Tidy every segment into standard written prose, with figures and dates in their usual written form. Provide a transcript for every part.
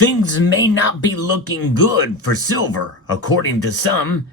Things may not be looking good for silver, according to some.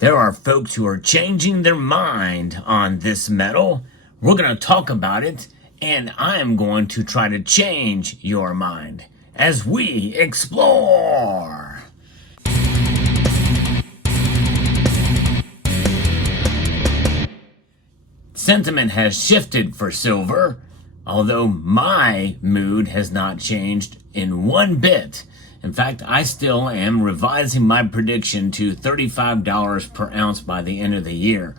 There are folks who are changing their mind on this metal. We're going to talk about it, and I am going to try to change your mind as we explore. Sentiment has shifted for silver, although my mood has not changed in one bit. In fact, I still am revising my prediction to $35 per ounce by the end of the year.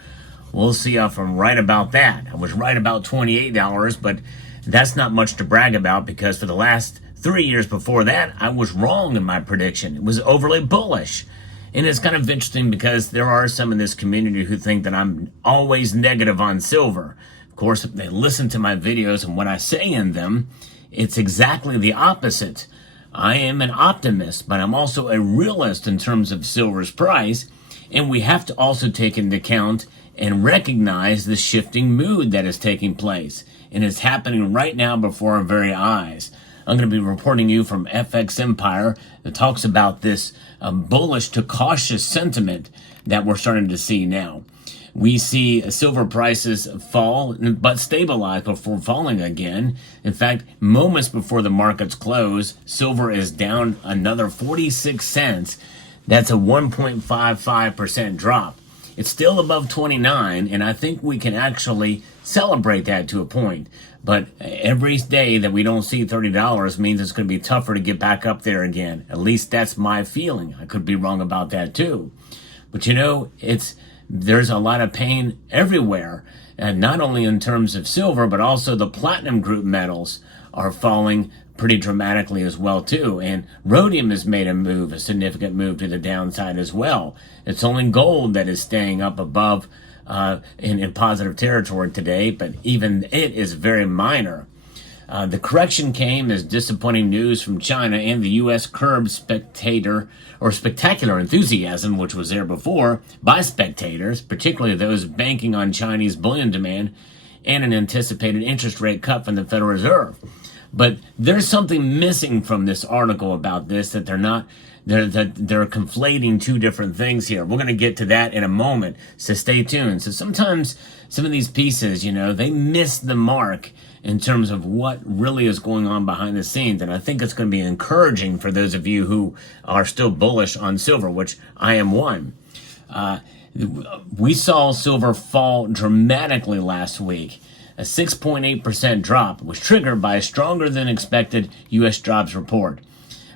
We'll see if I'm right about that. I was right about $28, but that's not much to brag about because for the last 3 years before that, I was wrong in my prediction. It was overly bullish. And it's kind of interesting because there are some in this community who think that I'm always negative on silver. Of course, if they listen to my videos and what I say in them, it's exactly the opposite. I am an optimist, but I'm also a realist in terms of silver's price. And we have to also take into account and recognize the shifting mood that is taking place. And it's happening right now before our very eyes. I'm going to be reporting you from FX Empire that talks about this bullish to cautious sentiment that we're starting to see now. We see silver prices fall, but stabilize before falling again. In fact, moments before the markets close, silver is down another 46 cents. That's a 1.55% drop. It's still above 29, and I think we can actually celebrate that to a point. But every day that we don't see $30 means it's going to be tougher to get back up there again. At least that's my feeling. I could be wrong about that too. But you know, there's a lot of pain everywhere, and not only in terms of silver, but also the platinum group metals are falling pretty dramatically as well too. And rhodium has made a significant move to the downside as well. It's only gold that is staying up above in positive territory today, but even it is very minor. The correction came as disappointing news from China and the U.S. curbed spectacular enthusiasm, which was there before, by spectators, particularly those banking on Chinese bullion demand and an anticipated interest rate cut from the Federal Reserve. But there's something missing from this article about this, that they're conflating two different things here. We're going to get to that in a moment, so stay tuned. So sometimes some of these pieces, they miss the mark in terms of what really is going on behind the scenes. And I think it's going to be encouraging for those of you who are still bullish on silver, which I am one. We saw silver fall dramatically last week. A 6.8% drop was triggered by a stronger than expected U.S. jobs report,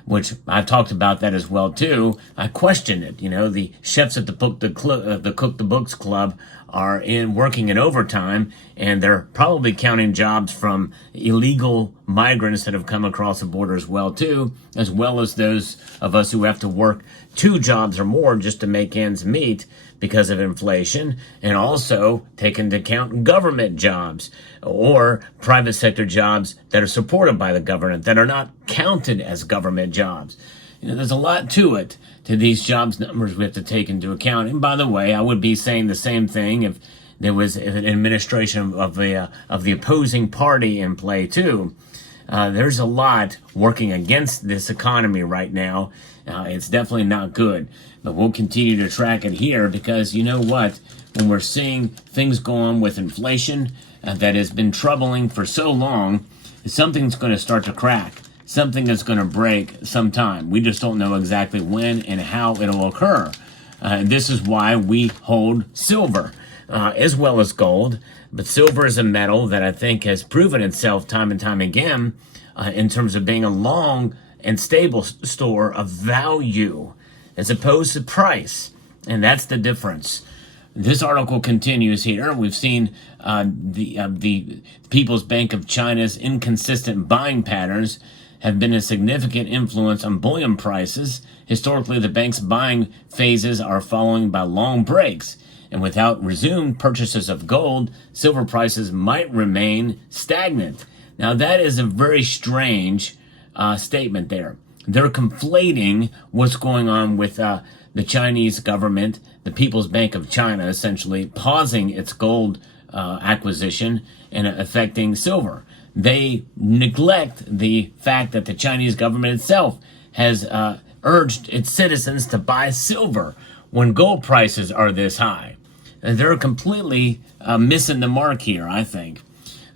which I've talked about that as well too. I questioned it. The chefs at the Cook the Books Club are working in overtime, and they're probably counting jobs from illegal migrants that have come across the border as well as those of us who have to work 2 jobs or more just to make ends meet because of inflation, and also take into account government jobs or private sector jobs that are supported by the government that are not counted as government jobs. There's a lot to it, to these jobs numbers we have to take into account. And by the way, I would be saying the same thing if there was an administration of the opposing party in play too. There's a lot working against this economy right now. It's definitely not good, but we'll continue to track it here because you know what? When we're seeing things go on with inflation that has been troubling for so long, something's going to start to crack. Something is going to break sometime. We just don't know exactly when and how it'll occur. This is why we hold silver as well as gold. But silver is a metal that I think has proven itself time and time again in terms of being a long and stable store of value as opposed to price. And that's the difference. This article continues here. We've seen the People's Bank of China's inconsistent buying patterns have been a significant influence on bullion prices. Historically, the bank's buying phases are following by long breaks, and without resumed purchases of gold, silver prices might remain stagnant. Now, that is a very strange statement there. They're conflating what's going on with the Chinese government, the People's Bank of China, essentially pausing its gold acquisition and affecting silver. they neglect the fact that the Chinese government itself has urged its citizens to buy silver when gold prices are this high. And they're completely missing the mark here, I think.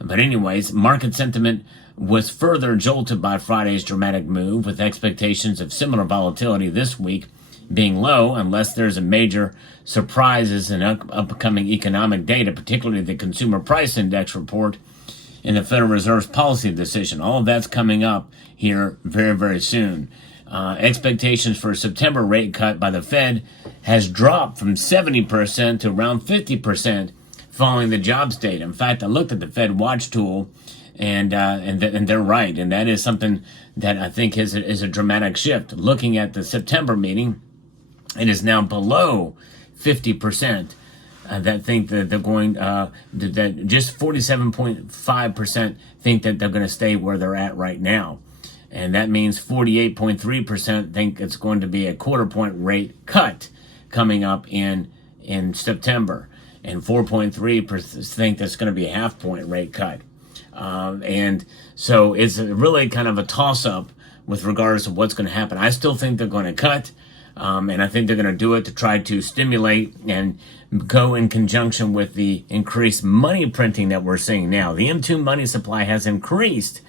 But anyways, market sentiment was further jolted by Friday's dramatic move, with expectations of similar volatility this week being low unless there's a major surprises in upcoming economic data, particularly the Consumer Price Index report and the Federal Reserve's policy decision. All of that's coming up here very, very soon. Expectations for a September rate cut by the Fed has dropped from 70% to around 50% following the jobs data. In fact, I looked at the Fed Watch tool, and they're right, and that is something that I think is a dramatic shift. Looking at the September meeting, it is now below 50%. That think that they're going, that just 47.5% think that they're going to stay where they're at right now. And that means 48.3% think it's going to be a quarter point rate cut coming up in September. And 4.3% think that's going to be a half point rate cut. And so it's really kind of a toss up with regards to what's going to happen. I still think they're going to cut. And I think they're going to do it to try to stimulate and go in conjunction with the increased money printing that we're seeing now. The M2 money supply has increased,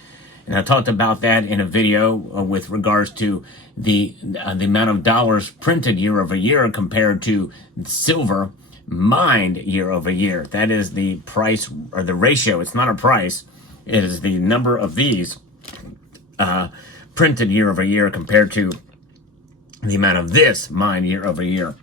and I talked about that in a video with regards to the amount of dollars printed year over year compared to silver mined year over year. That is the price, or the ratio. It's not a price. It is the number of these printed year over year compared to the amount of this mined year over year.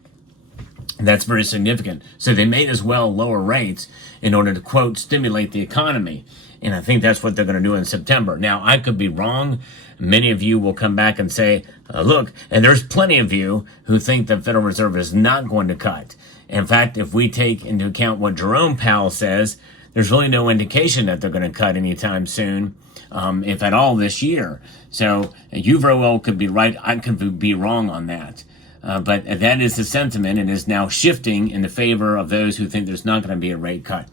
That's very significant. So they may as well lower rates in order to, quote, stimulate the economy. And I think that's what they're going to do in September. Now, I could be wrong. Many of you will come back and say, look, and there's plenty of you who think the Federal Reserve is not going to cut. In fact, if we take into account what Jerome Powell says, there's really no indication that they're going to cut anytime soon, if at all this year. So you very well could be right. I could be wrong on that. But that is the sentiment, and is now shifting in the favor of those who think there's not going to be a rate cut.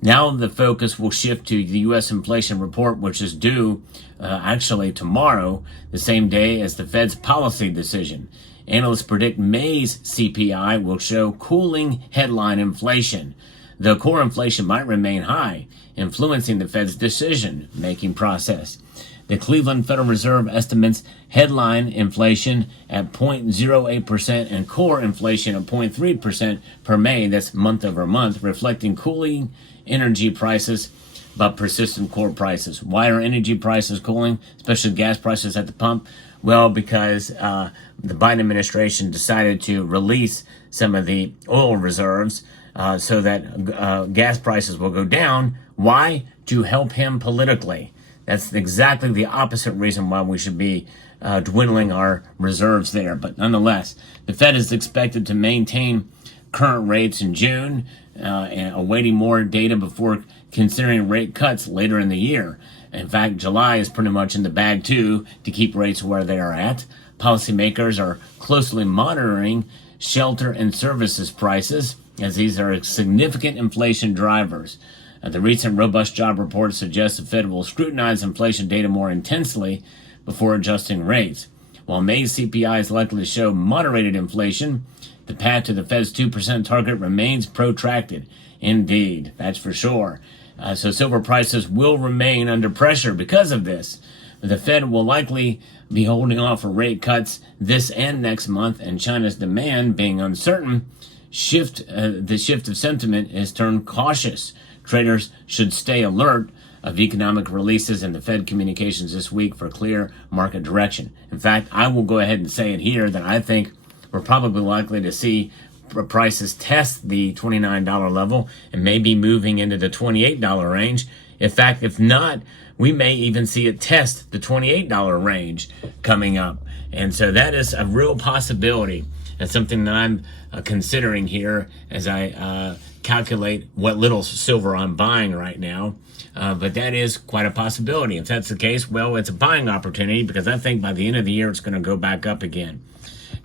Now the focus will shift to the U.S. inflation report, which is due actually tomorrow, the same day as the Fed's policy decision. Analysts predict May's CPI will show cooling headline inflation, though core inflation might remain high, influencing the Fed's decision-making process. The Cleveland Federal Reserve estimates headline inflation at 0.08% and core inflation at 0.3% per May. That's month over month, reflecting cooling energy prices but persistent core prices. Why are energy prices cooling, especially gas prices at the pump? Well, because the Biden administration decided to release some of the oil reserves so that gas prices will go down. Why? To help him politically. That's exactly the opposite reason why we should be dwindling our reserves there. But nonetheless, the Fed is expected to maintain current rates in June, and awaiting more data before considering rate cuts later in the year. In fact, July is pretty much in the bag, too, to keep rates where they are at. Policymakers are closely monitoring shelter and services prices, as these are significant inflation drivers. The recent robust job report suggests the Fed will scrutinize inflation data more intensely before adjusting rates. While May's CPI is likely to show moderated inflation, the path to the Fed's 2% target remains protracted. Indeed, that's for sure. So silver prices will remain under pressure because of this. The Fed will likely be holding off for rate cuts this and next month, and China's demand being uncertain, the shift of sentiment has turned cautious. Traders should stay alert of economic releases and the Fed communications this week for clear market direction. In fact, I will go ahead and say it here that I think we're probably likely to see prices test the $29 level and maybe moving into the $28 range. In fact, if not, we may even see it test the $28 range coming up. And so that is a real possibility. That's something that I'm considering here as I calculate what little silver I'm buying right now. But that is quite a possibility. If that's the case, well, it's a buying opportunity, because I think by the end of the year it's going to go back up again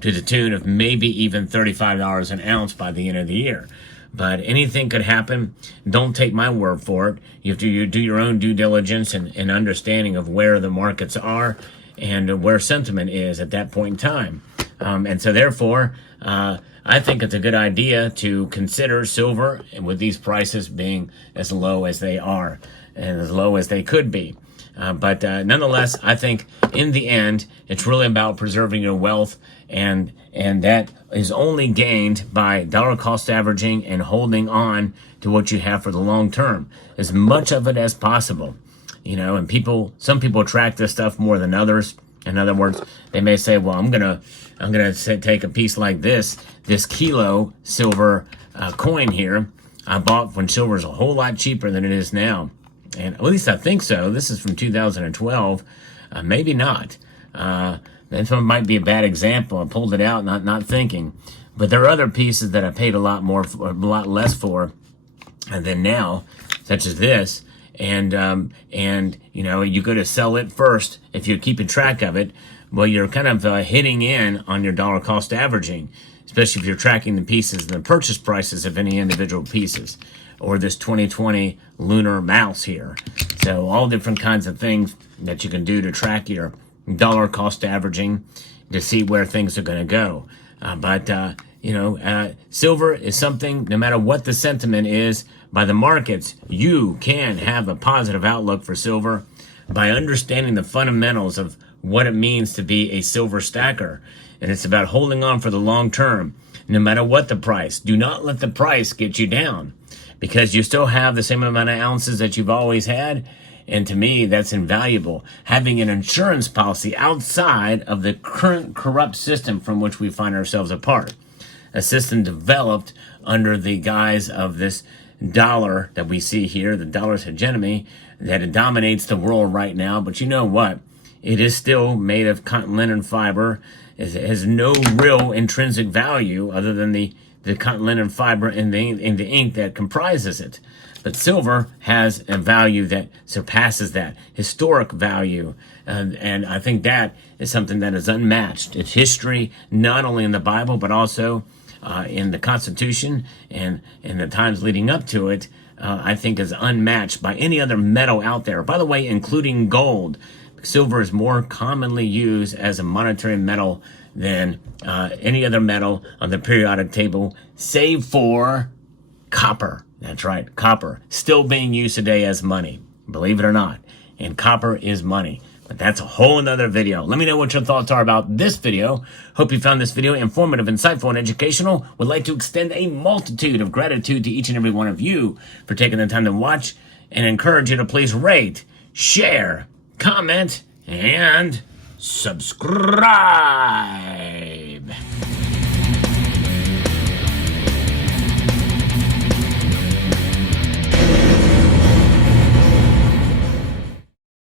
to the tune of maybe even $35 an ounce by the end of the year. But anything could happen. Don't take my word for it. You have to do your own due diligence and understanding of where the markets are and where sentiment is at that point in time. And so therefore, I think it's a good idea to consider silver with these prices being as low as they are and as low as they could be. But nonetheless, I think in the end, it's really about preserving your wealth, and that is only gained by dollar cost averaging and holding on to what you have for the long term, as much of it as possible. And some people track this stuff more than others. In other words, they may say, well, I'm gonna take a piece like this kilo silver coin here I bought when silver is a whole lot cheaper than it is now. And at least I think so. This is from 2012. Maybe not. That might be a bad example. I pulled it out not thinking. But there are other pieces that I paid a lot less for than now, such as this. And you go to sell it first. If you're keeping track of it, well, you're kind of hitting in on your dollar cost averaging, especially if you're tracking the pieces and the purchase prices of any individual pieces, or this 2020 lunar mouse here. So all different kinds of things that you can do to track your dollar cost averaging to see where things are going to go. Silver is something, no matter what the sentiment is by the markets, you can have a positive outlook for silver by understanding the fundamentals of what it means to be a silver stacker. And it's about holding on for the long term, no matter what the price. Do not let the price get you down, because you still have the same amount of ounces that you've always had. And to me, that's invaluable. Having an insurance policy outside of the current corrupt system from which we find ourselves a part. A system developed under the guise of this dollar that we see here, the dollar's hegemony, that it dominates the world right now. But you know what? It is still made of cotton linen fiber. It has no real intrinsic value other than the cotton linen fiber and the ink that comprises it. But silver has a value that surpasses that, historic value. And I think that is something that is unmatched. Its history, not only in the Bible, but also in the Constitution and in the times leading up to it, I think is unmatched by any other metal out there. By the way, including gold. Silver is more commonly used as a monetary metal than any other metal on the periodic table, save for copper. That's right, copper. Still being used today as money, believe it or not. And copper is money. But that's a whole nother video. Let me know what your thoughts are about this video. Hope you found this video informative, insightful, and educational. Would like to extend a multitude of gratitude to each and every one of you for taking the time to watch, and encourage you to please rate, share, comment, and subscribe.